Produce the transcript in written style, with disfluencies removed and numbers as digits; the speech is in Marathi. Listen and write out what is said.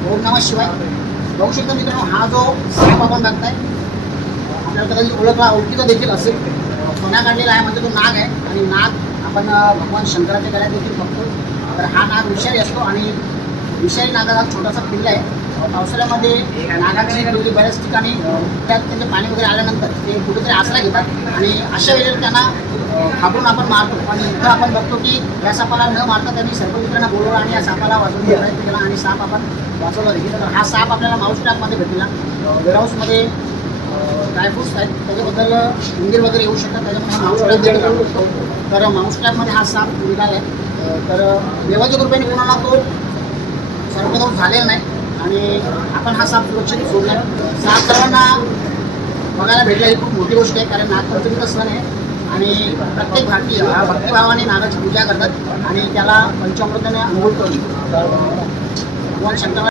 ओम नमः शिवाय. बघू शकता मित्रांनो, हा जो साप आपण बघताय आपल्याला कदाचित ओळखीचा देखील असेल. सोन्या काढलेला आहे म्हणजे तो नाग आहे आणि नाग आपण भगवान शंकराच्या गळ्यात देखील बघतो. तर हा नाग विषारी असतो आणि विषारी नागाचा छोटासा पिल्ला आहे. पावसाळ्यामध्ये नागाची म्हणजे बऱ्याच ठिकाणी त्यात त्यांचे पाणी वगैरे आल्यानंतर ते कुठेतरी आसरा घेतात आणि अशा वेळेला त्यांना घाबरून आपण मारतो. आणि इथं आपण बघतो की या सापाला न मारता त्यांनी सर्पमित्रांना बोलवलं आणि या सापाला वाचवण्याचा प्रयत्न केला आणि साप आपण वाचवला देखील. तर हा साप आपल्याला माऊस ट्रॅकमध्ये भेटला. वेअरहाऊसमध्ये ड्रायफ्रूट्स आहेत त्याच्याबद्दल उंदीर वगैरे येऊ शकतात, त्याच्यामुळे हा माऊस ट्रॅक देखील लागतो. तर माऊस ट्रॅकमध्ये हा साप निघाला आहे. तर देवाच्या कृपेने कोणाला तो सर्वप्रथम झालेला नाही आणि आपण हा साप सुरक्षित सोडला. साप सर्वांना बघायला भेटला ही खूप मोठी गोष्ट आहे, कारण नागपंचमीचा सण आहे आणि प्रत्येक भारतीय हा भक्तिभावाने नागाची पूजा करतात आणि त्याला पंचामृताने अंघोळ करून भगवान शंकराला